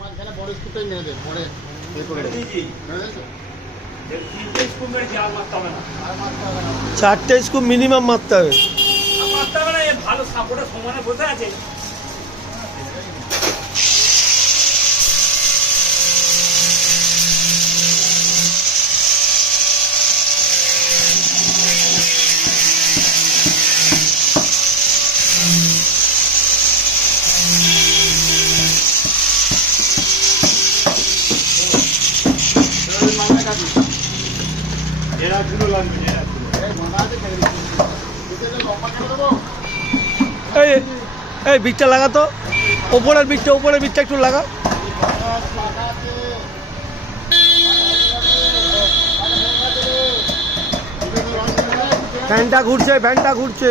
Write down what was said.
মাঝখানে বড় স্কুপটাই মেরে দেয়, পরে চারটে স্কুপ মিনিমাম মারতে হবে। ভালো সাপোর্টে সমানে বসে আছে। এই এই বিটটা লাগাতো, ওপরের বিটটা একটু লাগা। ফ্যানটা ঘুরছে।